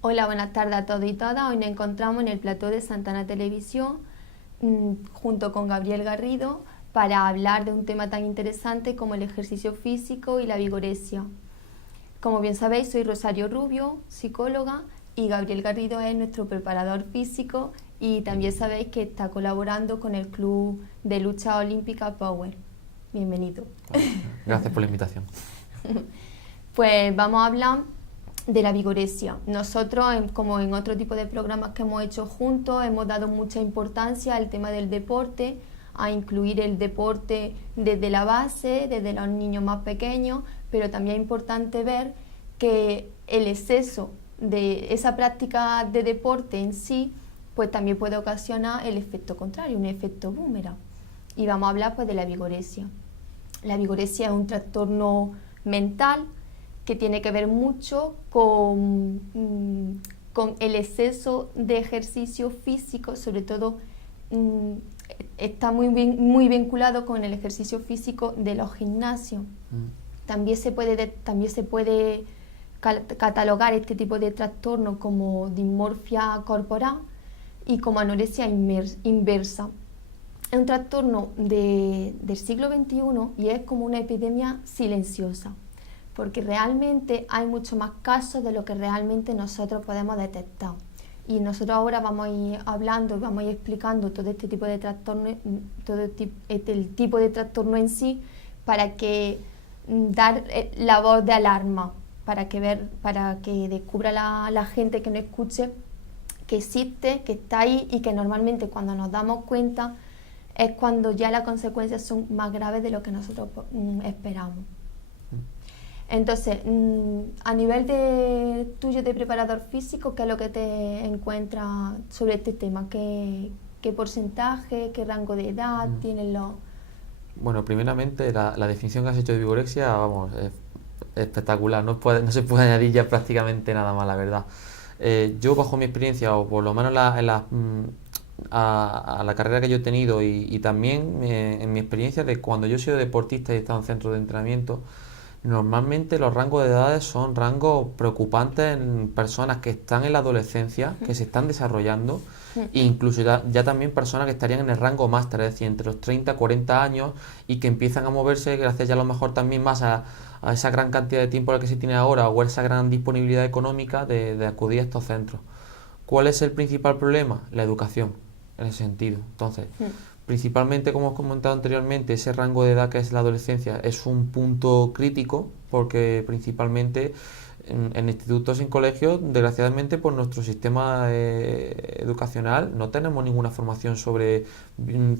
Hola, buenas tardes a todos y todas. Hoy nos encontramos en el plató de Santana Televisión junto con Gabriel Garrido para hablar de un tema tan interesante como el ejercicio físico y la vigoresia. Como bien sabéis, soy Rosario Rubio, psicóloga, y Gabriel Garrido es nuestro preparador físico y también sabéis que está colaborando con el Club de Lucha Olímpica Power. Bienvenido. Gracias por la invitación. Pues vamos a hablar de la vigoresia. Nosotros, como en otro tipo de programas que hemos hecho juntos, hemos dado mucha importancia al tema del deporte, a incluir el deporte desde la base, desde los niños más pequeños, pero también es importante ver que el exceso de esa práctica de deporte en sí, pues también puede ocasionar el efecto contrario, un efecto boomerang. Y vamos a hablar pues de la vigoresia. La vigoresia es un trastorno mental que tiene que ver mucho con el exceso de ejercicio físico, sobre todo está muy vinculado con el ejercicio físico de los gimnasios. También se puede catalogar este tipo de trastorno como dismorfia corporal y como anorexia inversa. Es un trastorno del siglo XXI y es como una epidemia silenciosa, porque realmente hay mucho más casos de lo que realmente nosotros podemos detectar. Y nosotros ahora vamos a ir hablando y vamos a ir explicando todo este tipo de trastorno, el tipo de trastorno en sí, para que dar la voz de alarma, para que descubra la gente que nos escuche que existe, que está ahí y que normalmente cuando nos damos cuenta es cuando ya las consecuencias son más graves de lo que nosotros esperamos. Entonces, a nivel tuyo de preparador físico, ¿qué es lo que te encuentras sobre este tema? ¿Qué porcentaje, qué rango de edad tienen los...? Bueno, primeramente la definición que has hecho de vigorexia, vamos, es espectacular, no se puede añadir ya prácticamente nada más, la verdad. Yo, bajo mi experiencia, o por lo menos a la carrera que yo he tenido y también en mi experiencia de cuando yo he sido deportista y he estado en centros de entrenamiento, normalmente los rangos de edades son rangos preocupantes en personas que están en la adolescencia, que se están desarrollando, e incluso ya también personas que estarían en el rango máster, es decir, entre los 30 y 40 años, y que empiezan a moverse gracias ya a lo mejor también más a esa gran cantidad de tiempo que se tiene ahora o esa gran disponibilidad económica de acudir a estos centros. ¿Cuál es el principal problema? La educación, en ese sentido. Entonces, principalmente, como os he comentado anteriormente, ese rango de edad que es la adolescencia es un punto crítico porque principalmente en institutos y en colegios, desgraciadamente, por nuestro sistema educacional no tenemos ninguna formación sobre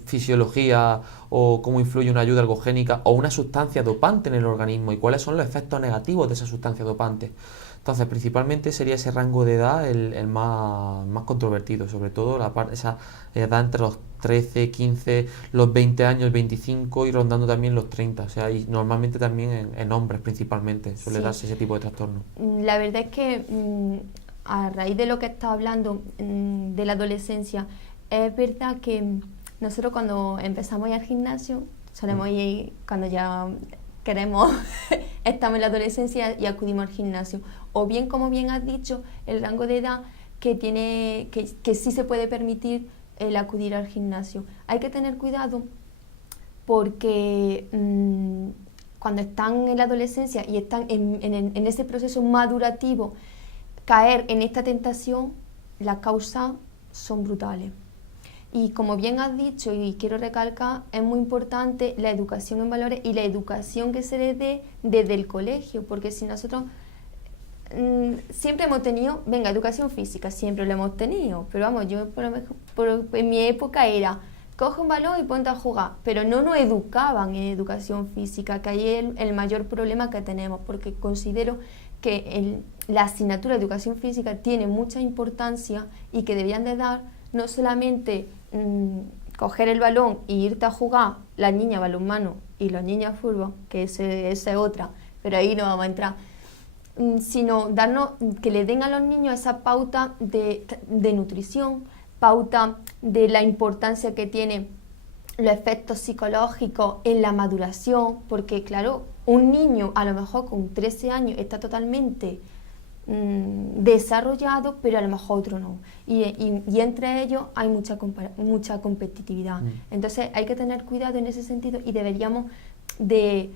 fisiología o cómo influye una ayuda ergogénica o una sustancia dopante en el organismo y cuáles son los efectos negativos de esa sustancia dopante. Entonces, principalmente sería ese rango de edad el más controvertido, sobre todo esa edad entre los 13, 15, los 20 años, 25 y rondando también los 30. O sea, y normalmente también en hombres principalmente suele darse ese tipo de trastorno. La verdad es que a raíz de lo que estás hablando de la adolescencia, es verdad que nosotros cuando empezamos a ir al gimnasio, solemos ir cuando ya queremos, estamos en la adolescencia y acudimos al gimnasio. O bien, como bien has dicho, el rango de edad que sí se puede permitir el acudir al gimnasio. Hay que tener cuidado porque cuando están en la adolescencia y están en ese proceso madurativo, caer en esta tentación, las causas son brutales. Y como bien has dicho y quiero recalcar, es muy importante la educación en valores y la educación que se le dé desde el colegio, porque si nosotros siempre hemos tenido, educación física, siempre lo hemos tenido, pero vamos, yo en mi época era, coge un balón y ponte a jugar, pero no nos educaban en educación física, que ahí es el mayor problema que tenemos, porque considero que la asignatura de educación física tiene mucha importancia y que deberían de dar no solamente coger el balón e irte a jugar, las niñas balonmano y los niños fútbol, que esa es otra, pero ahí no vamos a entrar, sino que le den a los niños esa pauta de nutrición pauta de la importancia que tiene los efectos psicológicos en la maduración, porque claro, un niño a lo mejor con 13 años está totalmente desarrollado, pero a lo mejor otro no. Y entre ellos hay mucha competitividad. Entonces hay que tener cuidado en ese sentido y deberíamos de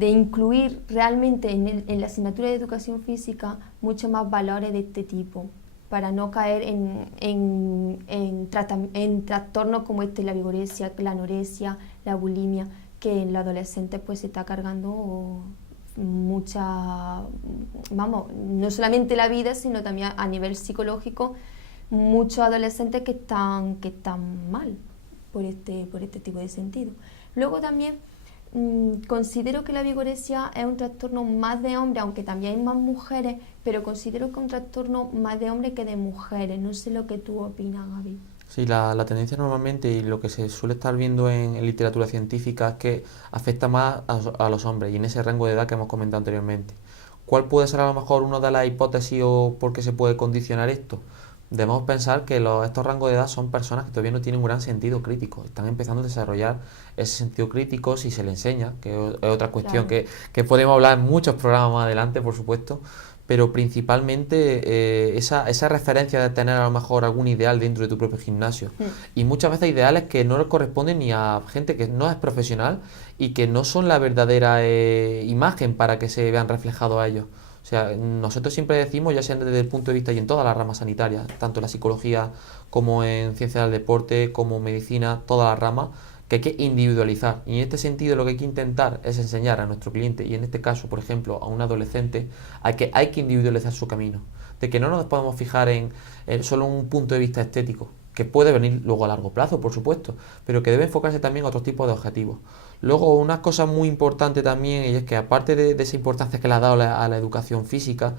incluir realmente en la asignatura de educación física mucho más valores de este tipo, para no caer en trastornos como la vigorexia, la anorexia, la bulimia, que en los adolescentes pues se está cargando no solamente la vida, sino también a nivel psicológico, muchos adolescentes que están mal por este tipo de sentido. Luego también considero que la vigorexia es un trastorno más de hombres, aunque también hay más mujeres, pero considero que es un trastorno más de hombres que de mujeres. No sé lo que tú opinas, Gaby. Sí, la tendencia normalmente y lo que se suele estar viendo en literatura científica es que afecta más a los hombres y en ese rango de edad que hemos comentado anteriormente. ¿Cuál puede ser a lo mejor una de las hipótesis o por qué se puede condicionar esto? Debemos pensar que estos rangos de edad son personas que todavía no tienen un gran sentido crítico, están empezando a desarrollar ese sentido crítico si se le enseña, que es otra cuestión que podemos hablar en muchos programas más adelante, por supuesto, pero principalmente esa referencia de tener a lo mejor algún ideal dentro de tu propio gimnasio. Y muchas veces ideales que no les corresponden ni a gente que no es profesional y que no son la verdadera imagen para que se vean reflejados a ellos. O sea, nosotros siempre decimos, ya sea desde el punto de vista y en todas las ramas sanitarias, tanto en la psicología como en ciencia del deporte, como medicina, todas las ramas, que hay que individualizar. Y en este sentido lo que hay que intentar es enseñar a nuestro cliente, y en este caso, por ejemplo, a un adolescente, hay que individualizar su camino. De que no nos podemos fijar en solo un punto de vista estético, que puede venir luego a largo plazo, por supuesto, pero que debe enfocarse también en otros tipos de objetivos. Luego, una cosa muy importante también, y es que aparte de esa importancia que le ha dado a la educación física,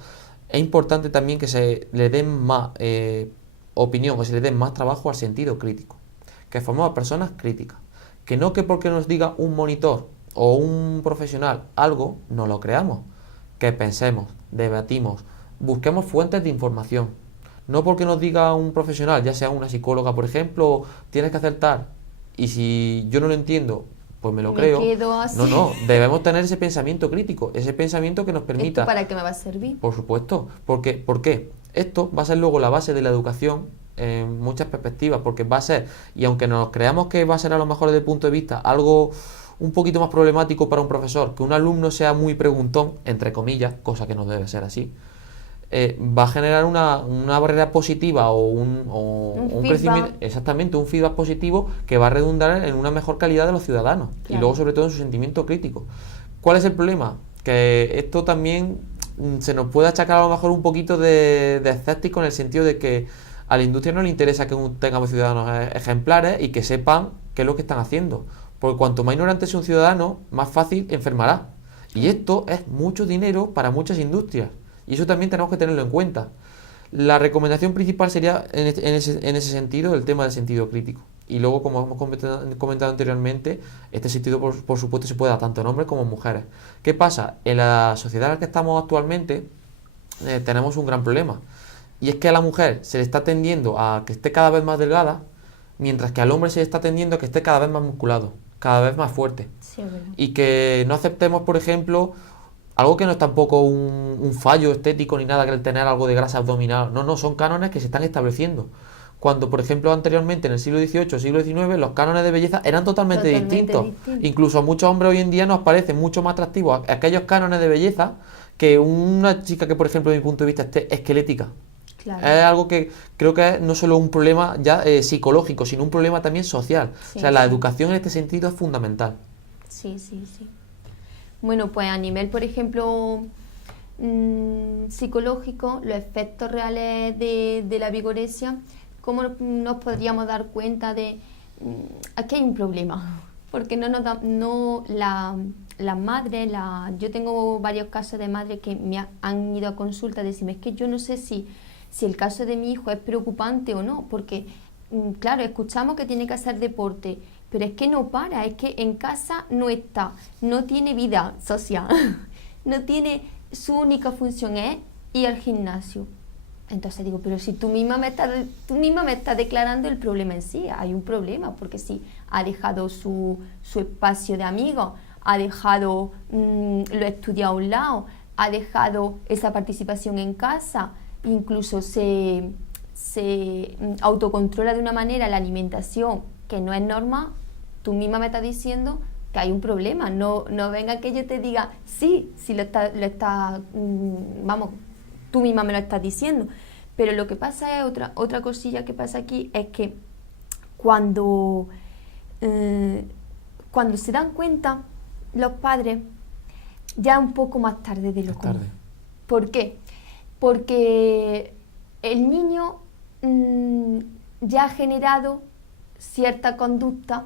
es importante también que se le den más opinión, que se le den más trabajo al sentido crítico, que formemos personas críticas, que no que porque nos diga un monitor o un profesional algo, no lo creamos, que pensemos, debatimos, busquemos fuentes de información. No porque nos diga un profesional, ya sea una psicóloga, por ejemplo, tienes que acertar, y si yo no lo entiendo, pues me creo. Quedo así. No, debemos tener ese pensamiento crítico, ese pensamiento que nos permita... ¿Esto para qué me va a servir? Por supuesto, ¿por qué? Esto va a ser luego la base de la educación en muchas perspectivas, porque va a ser, y aunque nos creamos que va a ser a lo mejor desde el punto de vista algo un poquito más problemático para un profesor, que un alumno sea muy preguntón, entre comillas, cosa que no debe ser así, va a generar una barrera positiva o un crecimiento, exactamente, un feedback positivo que va a redundar en una mejor calidad de los ciudadanos, claro. Y luego sobre todo en su sentimiento crítico. ¿Cuál es el problema? Que esto también se nos puede achacar a lo mejor un poquito de escéptico, en el sentido de que a la industria no le interesa que tengamos ciudadanos ejemplares y que sepan qué es lo que están haciendo, porque cuanto más ignorante sea un ciudadano, más fácil enfermará, y esto es mucho dinero para muchas industrias. Y eso también tenemos que tenerlo en cuenta. La recomendación principal sería, en ese sentido, el tema del sentido crítico. Y luego, como hemos comentado anteriormente, este sentido, por supuesto, se puede dar tanto en hombres como en mujeres. ¿Qué pasa? En la sociedad en la que estamos actualmente, tenemos un gran problema. Y es que a la mujer se le está tendiendo a que esté cada vez más delgada, mientras que al hombre se le está tendiendo a que esté cada vez más musculado, cada vez más fuerte. Sí, bueno. Y que no aceptemos, por ejemplo... Algo que no es tampoco un fallo estético ni nada, que el tener algo de grasa abdominal. No, son cánones que se están estableciendo. Cuando, por ejemplo, anteriormente, en el siglo XVIII, siglo XIX, los cánones de belleza eran totalmente distintos. Incluso a muchos hombres hoy en día nos parecen mucho más atractivos aquellos cánones de belleza que una chica que, por ejemplo, desde mi punto de vista, esté esquelética. Claro. Es algo que creo que es no solo un problema ya psicológico, sino un problema también social. Sí, o sea, la educación en este sentido es fundamental. Sí. Bueno, pues a nivel, por ejemplo, psicológico, los efectos reales de la vigorexia, ¿cómo nos podríamos dar cuenta de aquí hay un problema? Porque las madres, yo tengo varios casos de madres que me han ido a consulta y decirme, es que yo no sé si el caso de mi hijo es preocupante o no, porque claro, escuchamos que tiene que hacer deporte, pero es que no para, es que en casa no está, no tiene vida social, no tiene, su única función es ir al gimnasio. Entonces digo, pero si tú misma me estás declarando el problema en sí, hay un problema, porque si ha dejado su espacio de amigos, ha dejado lo estudiado a un lado, ha dejado esa participación en casa, incluso se autocontrola de una manera la alimentación que no es normal, tú misma me estás diciendo que hay un problema. No venga que yo te diga, sí vamos, tú misma me lo estás diciendo. Pero lo que pasa es, otra cosilla que pasa aquí es que cuando se dan cuenta los padres, ya es un poco más tarde de lo común. ¿Por qué? Porque el niño ya ha generado cierta conducta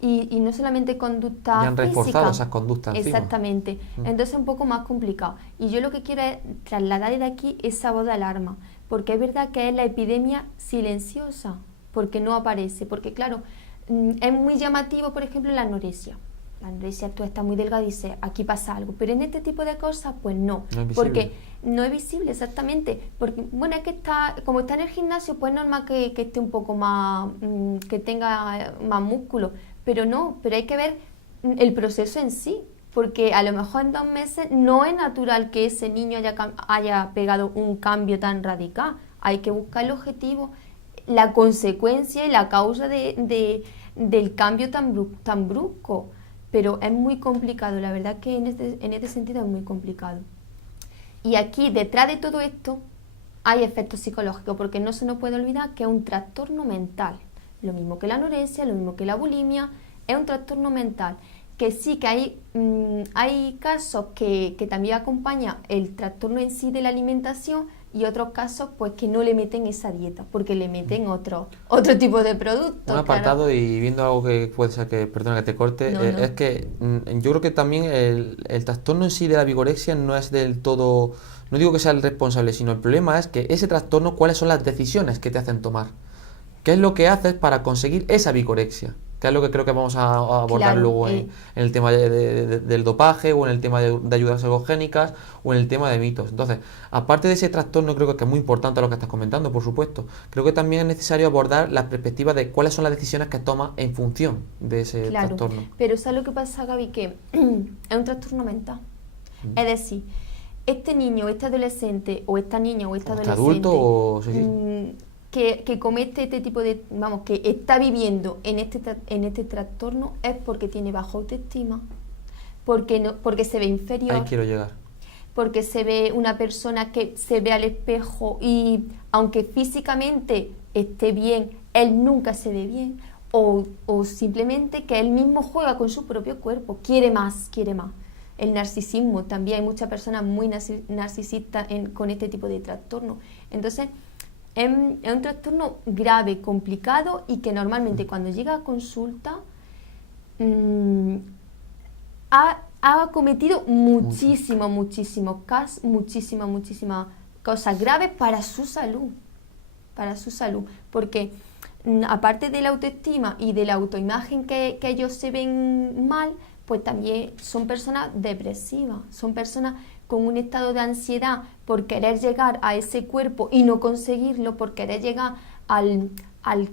y no solamente conducta ya han física, reforzado esas conductas exactamente. Entonces es un poco más complicado y yo lo que quiero es trasladar desde aquí esa voz de alarma, porque es verdad que es la epidemia silenciosa, porque no aparece, porque claro, es muy llamativo, por ejemplo, la anorexia. La anorexia, tú estás muy delgada y dices, aquí pasa algo, pero en este tipo de cosas, pues no porque no es visible, exactamente, porque bueno, es que como está en el gimnasio, pues es normal que esté un poco más, que tenga más músculo, pero hay que ver el proceso en sí, porque a lo mejor en 2 meses no es natural que ese niño haya pegado un cambio tan radical, hay que buscar el objetivo, la consecuencia y la causa del cambio tan brusco. Pero es muy complicado, la verdad que en este sentido es muy complicado. Y aquí, detrás de todo esto, hay efectos psicológicos, porque no se nos puede olvidar que es un trastorno mental. Lo mismo que la anorexia, lo mismo que la bulimia, es un trastorno mental. Que sí que hay casos que también acompaña el trastorno en sí de la alimentación, y otros casos pues que no le meten esa dieta, porque le meten otro tipo de producto. Un apartado, claro. Y viendo algo que puede ser que, perdona que te corte, no. Es que yo creo que también el trastorno en sí de la vigorexia no es del todo, no digo que sea el responsable, sino el problema es que ese trastorno, cuáles son las decisiones que te hacen tomar, qué es lo que haces para conseguir esa vigorexia, que es lo que creo que vamos a abordar, claro, luego en el tema del dopaje, o en el tema de ayudas ergogénicas, o en el tema de mitos. Entonces, aparte de ese trastorno, creo que es muy importante lo que estás comentando, por supuesto. Creo que también es necesario abordar la perspectiva de cuáles son las decisiones que tomas en función de ese trastorno. Pero ¿sabes lo que pasa, Gaby? Que es un trastorno mental. Es decir, este niño, este adolescente, o esta niña, o este adolescente, adulto, o sí. Que comete este tipo de, que está viviendo en este trastorno, es porque tiene baja autoestima, porque se ve inferior. Ahí quiero llegar. Porque se ve una persona que se ve al espejo y aunque físicamente esté bien, él nunca se ve bien, o simplemente que él mismo juega con su propio cuerpo, quiere más. El narcisismo, también hay muchas personas muy narcisistas con este tipo de trastorno. Entonces, es un trastorno grave, complicado, y que normalmente cuando llega a consulta ha cometido muchísimas cosas graves para su salud, porque aparte de la autoestima y de la autoimagen que ellos se ven mal, pues también son personas depresivas, son personas con un estado de ansiedad por querer llegar a ese cuerpo y no conseguirlo, por querer llegar al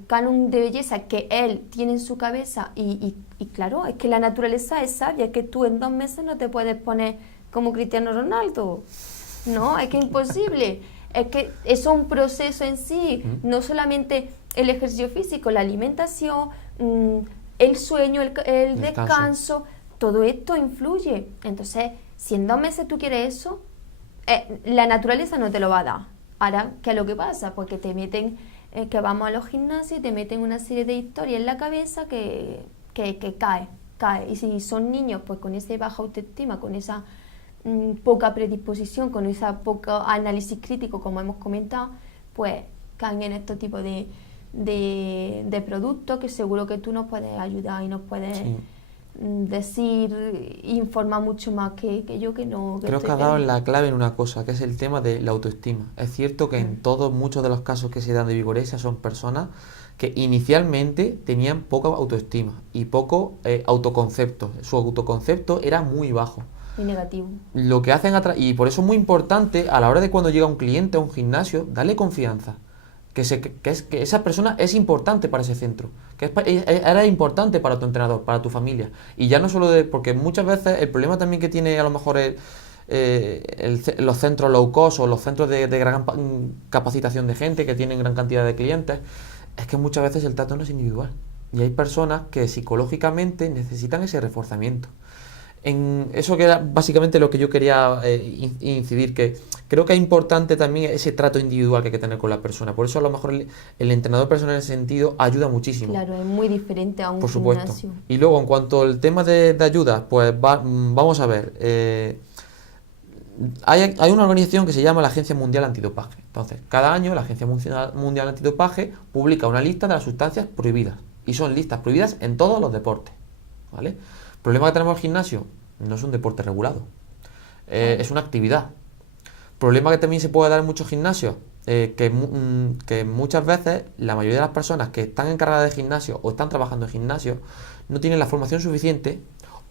canon de belleza que él tiene en su cabeza, y claro, es que la naturaleza es sabia, es que tú en 2 meses no te puedes poner como Cristiano Ronaldo, no, es que es imposible, es que eso es un proceso en sí, no solamente el ejercicio físico, la alimentación, el sueño, el descanso, todo esto influye. Entonces, si en 2 meses tú quieres eso, la naturaleza no te lo va a dar. Ahora, ¿qué es lo que pasa? Pues que te meten, que vamos a los gimnasios y te meten una serie de historias en la cabeza que cae. Y si son niños, pues con esa baja autoestima, con esa poca predisposición, con esa poca análisis crítico, como hemos comentado, pues caen en estos tipos de productos que seguro que tú nos puedes ayudar y nos puedes... Sí. Decir, informar mucho más que yo, que no. Creo que has dado la clave en una cosa, que es el tema de la autoestima. Es cierto que en muchos de los casos que se dan de vigorexia son personas que inicialmente tenían poca autoestima y poco autoconcepto. Su autoconcepto era muy bajo. Y negativo. Lo que hacen y por eso es muy importante a la hora de cuando llega un cliente a un gimnasio, darle confianza. Que esa persona es importante para ese centro, era importante para tu entrenador, para tu familia. Y ya no solo porque muchas veces el problema también que tiene a lo mejor los centros low cost o los centros de gran capacitación de gente que tienen gran cantidad de clientes, es que muchas veces el trato no es individual. Y hay personas que psicológicamente necesitan ese reforzamiento. En eso que era básicamente lo que yo quería incidir, que creo que es importante también ese trato individual que hay que tener con la persona. Por eso a lo mejor el entrenador personal en ese sentido ayuda muchísimo. Claro, es muy diferente a un por supuesto. gimnasio. Y luego en cuanto al tema de ayuda, pues vamos a ver. Hay una organización que se llama la Agencia Mundial Antidopaje. Entonces, cada año la Agencia Mundial Antidopaje publica una lista de las sustancias prohibidas. Y son listas prohibidas en todos los deportes, ¿vale? El problema que tenemos en el gimnasio: no es un deporte regulado, es una actividad. Problema que también se puede dar en muchos gimnasios, que muchas veces la mayoría de las personas que están encargadas de gimnasio o están trabajando en gimnasio no tienen la formación suficiente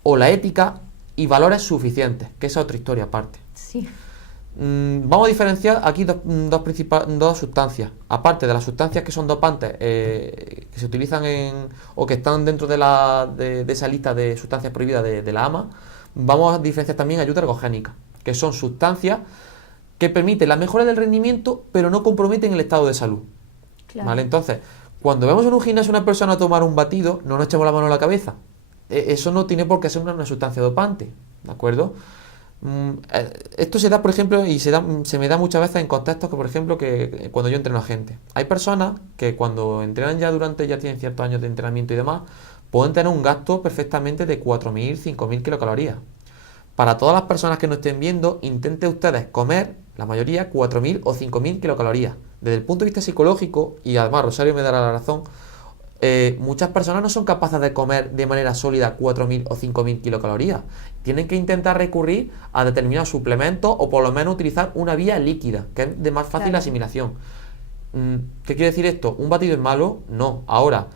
o la ética y valores suficientes, que esa es otra historia aparte. Sí. Vamos a diferenciar aquí dos sustancias. Aparte de las sustancias que son dopantes, que se utilizan o que están dentro de esa lista de sustancias prohibidas de la AMA, vamos a diferenciar también ayuda ergogénica, que son sustancias que permiten la mejora del rendimiento, pero no comprometen el estado de salud. Claro. ¿Vale? Entonces, cuando vemos en un gimnasio a una persona tomar un batido, no nos echamos la mano a la cabeza. Eso no tiene por qué ser una sustancia dopante, ¿de acuerdo? Esto se da, por ejemplo, y se me da muchas veces en contextos que, por ejemplo, que cuando yo entreno a gente. Hay personas que cuando entrenan ya tienen ciertos años de entrenamiento y demás, pueden tener un gasto perfectamente de 4.000, 5.000 kilocalorías. Para todas las personas que nos estén viendo, intenten ustedes comer, la mayoría, 4.000 o 5.000 kilocalorías. Desde el punto de vista psicológico, y además Rosario me dará la razón, muchas personas no son capaces de comer de manera sólida 4.000 o 5.000 kilocalorías. Tienen que intentar recurrir a determinados suplementos o por lo menos utilizar una vía líquida, que es de más fácil asimilación. ¿Qué quiere decir esto? ¿Un batido es malo? No. Ahora,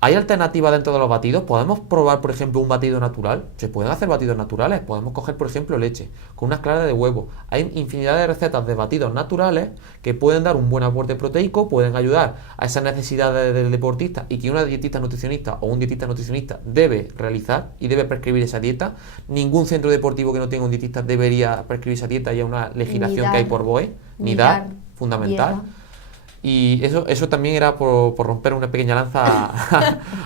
¿hay alternativas dentro de los batidos? ¿Podemos probar, por ejemplo, un batido natural? Se pueden hacer batidos naturales. Podemos coger, por ejemplo, leche con unas claras de huevo. Hay infinidad de recetas de batidos naturales que pueden dar un buen aporte proteico, pueden ayudar a esas necesidades del deportista y que una dietista nutricionista o un dietista nutricionista debe realizar y debe prescribir esa dieta. Ningún centro deportivo que no tenga un dietista debería prescribir esa dieta y es una legislación que hay por BOE. Ni dar, fundamental. Dieta. Y eso también era por romper una pequeña lanza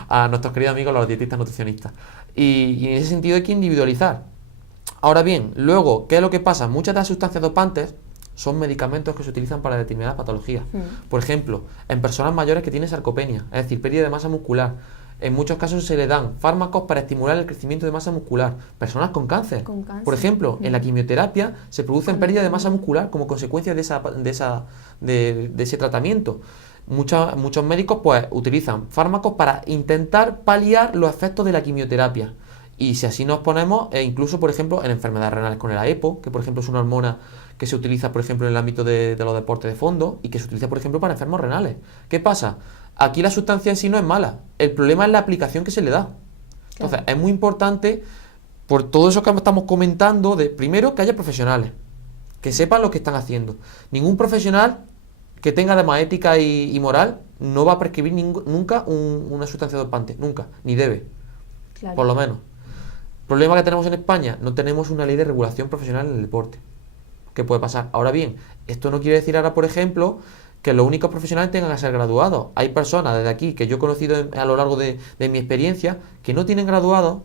a nuestros queridos amigos los dietistas nutricionistas. Y en ese sentido hay que individualizar. Ahora bien, luego, ¿qué es lo que pasa? Muchas de las sustancias dopantes son medicamentos que se utilizan para determinadas patologías. Por ejemplo, en personas mayores que tienen sarcopenia, es decir, pérdida de masa muscular. En muchos casos se le dan fármacos para estimular el crecimiento de masa muscular. Personas con cáncer. Por ejemplo, en la quimioterapia se produce pérdida de masa muscular como consecuencia de ese tratamiento. Muchos médicos pues utilizan fármacos para intentar paliar los efectos de la quimioterapia. Y si así nos ponemos, incluso por ejemplo en enfermedades renales con el AEPO, que por ejemplo es una hormona que se utiliza por ejemplo en el ámbito de los deportes de fondo y que se utiliza por ejemplo para enfermos renales. ¿Qué pasa? Aquí la sustancia en sí no es mala, el problema es la aplicación que se le da. Entonces es muy importante, por todo eso que estamos comentando, primero que haya profesionales, que sepan lo que están haciendo. Ningún profesional que tenga además ética y moral no va a prescribir nunca una sustancia dopante, nunca, ni debe, por lo menos. Problema que tenemos en España, no tenemos una ley de regulación profesional en el deporte. ¿Qué puede pasar? Ahora bien, esto no quiere decir ahora, por ejemplo, que los únicos profesionales tengan que ser graduados. Hay personas desde aquí que yo he conocido a lo largo de mi experiencia que no tienen graduados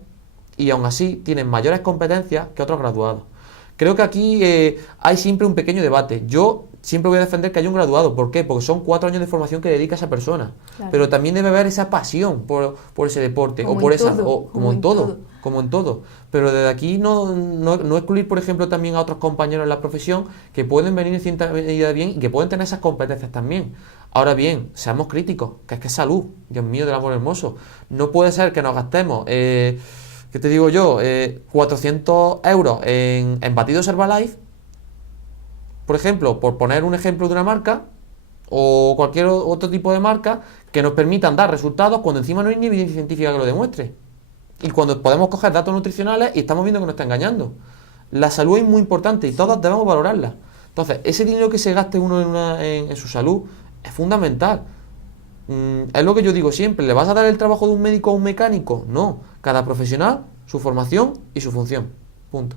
y aún así tienen mayores competencias que otros graduados. Creo que aquí hay siempre un pequeño debate. Yo siempre voy a defender que haya un graduado. ¿Por qué? Porque son 4 años de formación que dedica esa persona. Claro. Pero también debe haber esa pasión por ese deporte como en todo. Pero desde aquí no excluir, por ejemplo, también a otros compañeros en la profesión que pueden venir en cierta medida bien y que pueden tener esas competencias también. Ahora bien, seamos críticos, que es salud, Dios mío del amor hermoso. No puede ser que nos gastemos, ¿qué te digo yo? 400 euros en batidos Herbalife, por ejemplo, por poner un ejemplo de una marca o cualquier otro tipo de marca que nos permitan dar resultados cuando encima no hay ni evidencia científica que lo demuestre. Y cuando podemos coger datos nutricionales y estamos viendo que nos está engañando. La salud es muy importante y todos debemos valorarla. Entonces, ese dinero que se gaste uno en su salud es fundamental. Es lo que yo digo siempre, ¿le vas a dar el trabajo de un médico a un mecánico? No, cada profesional, su formación y su función, punto.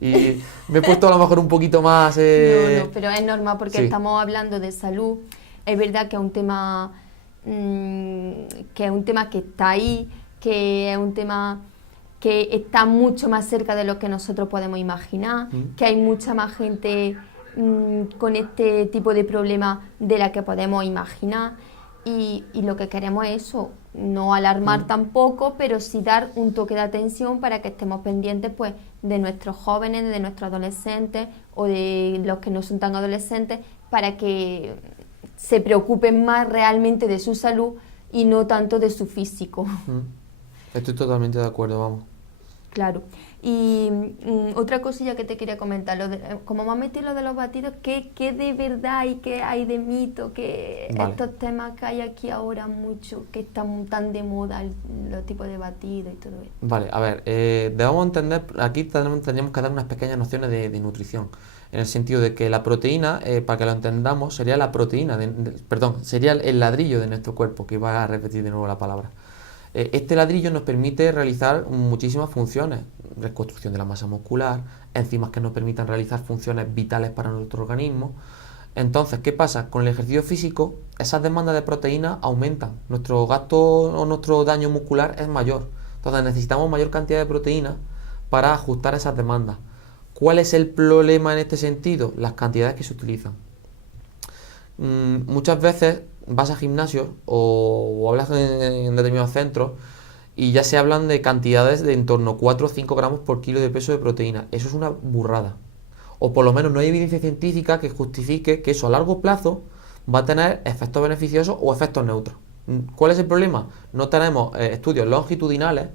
Y me he puesto a lo mejor un poquito más... No, pero es normal porque sí. estamos hablando de salud. Es verdad que es un tema que está ahí, que es un tema que está mucho más cerca de lo que nosotros podemos imaginar, que hay mucha más gente con este tipo de problemas de la que podemos imaginar. Y lo que queremos es eso, no alarmar tampoco, pero sí dar un toque de atención para que estemos pendientes pues de nuestros jóvenes, de nuestros adolescentes o de los que no son tan adolescentes, para que se preocupen más realmente de su salud y no tanto de su físico. Estoy totalmente de acuerdo, vamos. Claro. Y otra cosilla que te quería comentar, como me has metido lo de los batidos, ¿qué de verdad y qué hay de mito? Que Vale. Estos temas que hay aquí ahora mucho, que están tan de moda, los tipos de batidos y todo eso. Vale, a ver, debemos entender, aquí tendríamos que dar unas pequeñas nociones de nutrición, en el sentido de que la proteína, para que lo entendamos, sería la proteína, sería el ladrillo de nuestro cuerpo, que iba a repetir de nuevo la palabra. Este ladrillo nos permite realizar muchísimas funciones, reconstrucción de la masa muscular, enzimas que nos permitan realizar funciones vitales para nuestro organismo. Entonces, ¿qué pasa? Con el ejercicio físico, esas demandas de proteína aumentan, nuestro gasto o nuestro daño muscular es mayor, entonces necesitamos mayor cantidad de proteína para ajustar esas demandas. ¿Cuál es el problema en este sentido? Las cantidades que se utilizan. Muchas veces vas a gimnasios o hablas en determinados centros y ya se hablan de cantidades de en torno a 4 o 5 gramos por kilo de peso de proteína. Eso es una burrada. O por lo menos no hay evidencia científica que justifique que eso a largo plazo va a tener efectos beneficiosos o efectos neutros. ¿Cuál es el problema? No tenemos estudios longitudinales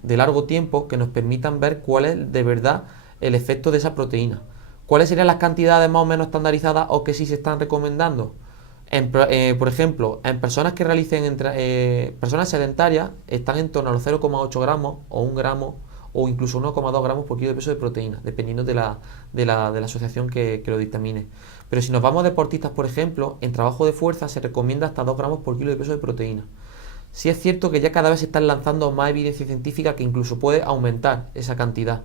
de largo tiempo que nos permitan ver cuál es de verdad el efecto de esa proteína. ¿Cuáles serían las cantidades más o menos estandarizadas o que sí se están recomendando? Por ejemplo, en personas que realicen personas sedentarias están en torno a los 0,8 gramos o 1 gramo o incluso 1,2 gramos por kilo de peso de proteína, dependiendo de la asociación que lo dictamine. Pero si nos vamos a deportistas, por ejemplo, en trabajo de fuerza se recomienda hasta 2 gramos por kilo de peso de proteína. Sí es cierto que ya cada vez se están lanzando más evidencia científica que incluso puede aumentar esa cantidad.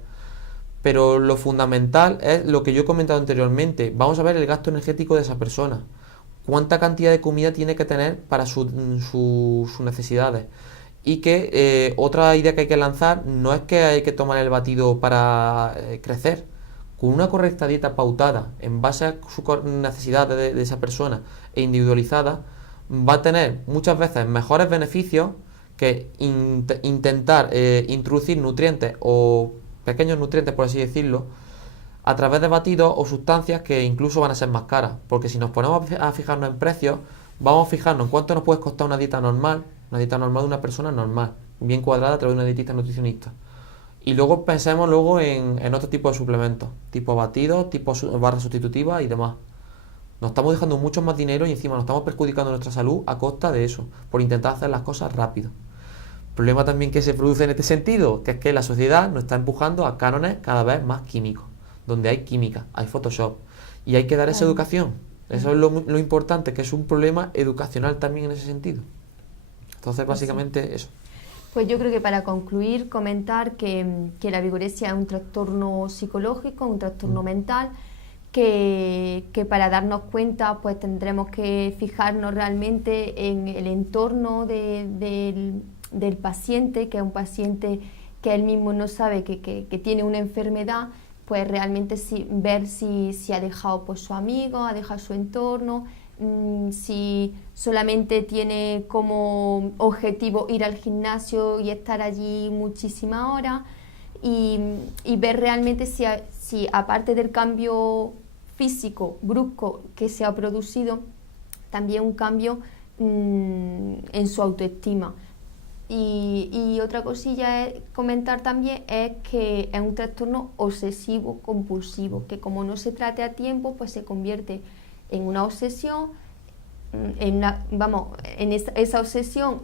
Pero lo fundamental es lo que yo he comentado anteriormente. Vamos a ver el gasto energético de esa persona. Cuánta cantidad de comida tiene que tener para sus necesidades. Y que otra idea que hay que lanzar no es que hay que tomar el batido para crecer. Con una correcta dieta pautada en base a sus necesidades de esa persona e individualizada, va a tener muchas veces mejores beneficios que intentar introducir nutrientes o pequeños nutrientes, por así decirlo, a través de batidos o sustancias que incluso van a ser más caras. Porque si nos ponemos a fijarnos en precios, vamos a fijarnos en cuánto nos puede costar una dieta normal de una persona normal, bien cuadrada a través de una dietista nutricionista. Y luego pensemos en otro tipo de suplementos, tipo batidos, tipo barras sustitutivas y demás. Nos estamos dejando mucho más dinero y encima nos estamos perjudicando nuestra salud a costa de eso, por intentar hacer las cosas rápido. Problema también que se produce en este sentido, que es que la sociedad nos está empujando a cánones cada vez más químicos, donde hay química, hay Photoshop, y hay que dar esa educación. Eso es lo importante, que es un problema educacional también en ese sentido. Entonces, básicamente eso. Pues yo creo que para concluir, comentar que la vigorexia es un trastorno psicológico, un trastorno mental, que para darnos cuenta pues tendremos que fijarnos realmente en el entorno del paciente, que es un paciente que él mismo no sabe que tiene una enfermedad, pues realmente ver si ha dejado pues su amigo, ha dejado su entorno, si solamente tiene como objetivo ir al gimnasio y estar allí muchísimas horas y ver realmente si aparte del cambio físico brusco que se ha producido, también un cambio en su autoestima. Y otra cosilla es comentar también es que es un trastorno obsesivo compulsivo, que como no se trate a tiempo, pues se convierte en una obsesión, esa obsesión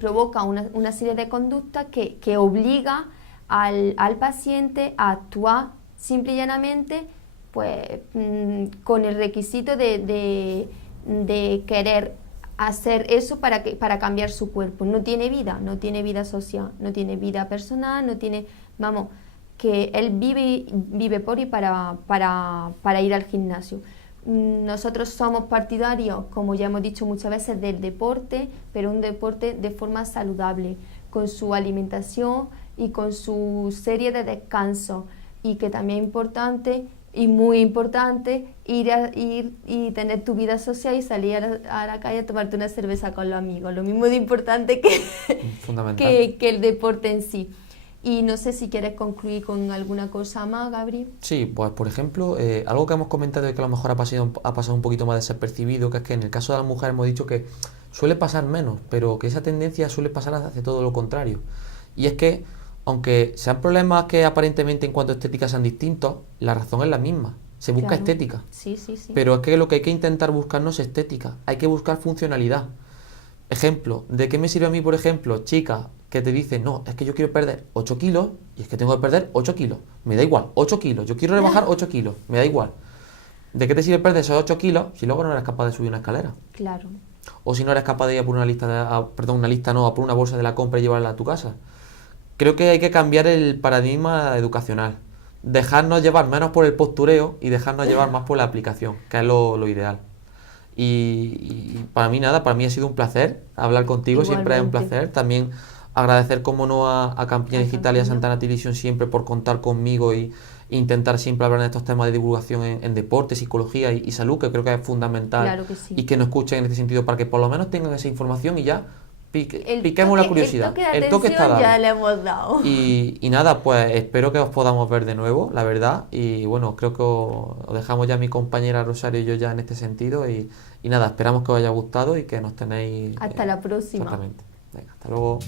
provoca una serie de conductas que obliga al paciente a actuar simple y llanamente pues con el requisito de querer hacer eso para cambiar su cuerpo. No tiene vida social, no tiene vida personal, no tiene, vamos, que él vive por y para ir al gimnasio. Nosotros somos partidarios, como ya hemos dicho muchas veces, del deporte, pero un deporte de forma saludable, con su alimentación y con su serie de descansos, y que también es importante y muy importante ir y tener tu vida social y salir a la calle a tomarte una cerveza con los amigos, lo mismo de importante que el deporte en sí. Y no sé si quieres concluir con alguna cosa más, Gabriel. Sí, pues por ejemplo, algo que hemos comentado y que a lo mejor ha pasado un poquito más desapercibido, que es que en el caso de las mujeres hemos dicho que suele pasar menos, pero que esa tendencia suele pasar hacia todo lo contrario. Y es que, aunque sean problemas que aparentemente en cuanto a estética sean distintos, la razón es la misma. Se busca estética. Sí, sí, sí. Pero es que lo que hay que intentar buscar no es estética, hay que buscar funcionalidad. Ejemplo, ¿de qué me sirve a mí, por ejemplo, chicas que te dicen, no, es que yo quiero perder 8 kilos y es que tengo que perder 8 kilos? Me da igual, 8 kilos, yo quiero rebajar 8 kilos, me da igual. ¿De qué te sirve perder esos 8 kilos si luego no eres capaz de subir una escalera? Claro. O si no eres capaz de ir a por una lista, a por una bolsa de la compra y llevarla a tu casa. Creo que hay que cambiar el paradigma educacional. Dejarnos llevar menos por el postureo y dejarnos llevar más por la aplicación, que es lo ideal. Y para mí para mí ha sido un placer hablar contigo. Igualmente. Siempre es un placer. También agradecer, como no, a Campiña Digital y a Santana Televisión siempre por contar conmigo e intentar siempre hablar de estos temas de divulgación en deporte, psicología y salud, que creo que es fundamental. Claro que sí. Y que nos escuchen en este sentido para que por lo menos tengan esa información y ya piquemos la curiosidad. El toque está dado. Ya le hemos dado. Y nada, pues espero que os podamos ver de nuevo, la verdad. Y bueno, creo que os dejamos ya mi compañera Rosario y yo ya en este sentido. Y nada, esperamos que os haya gustado y que nos tenéis... Hasta la próxima. Exactamente. Venga, hasta luego.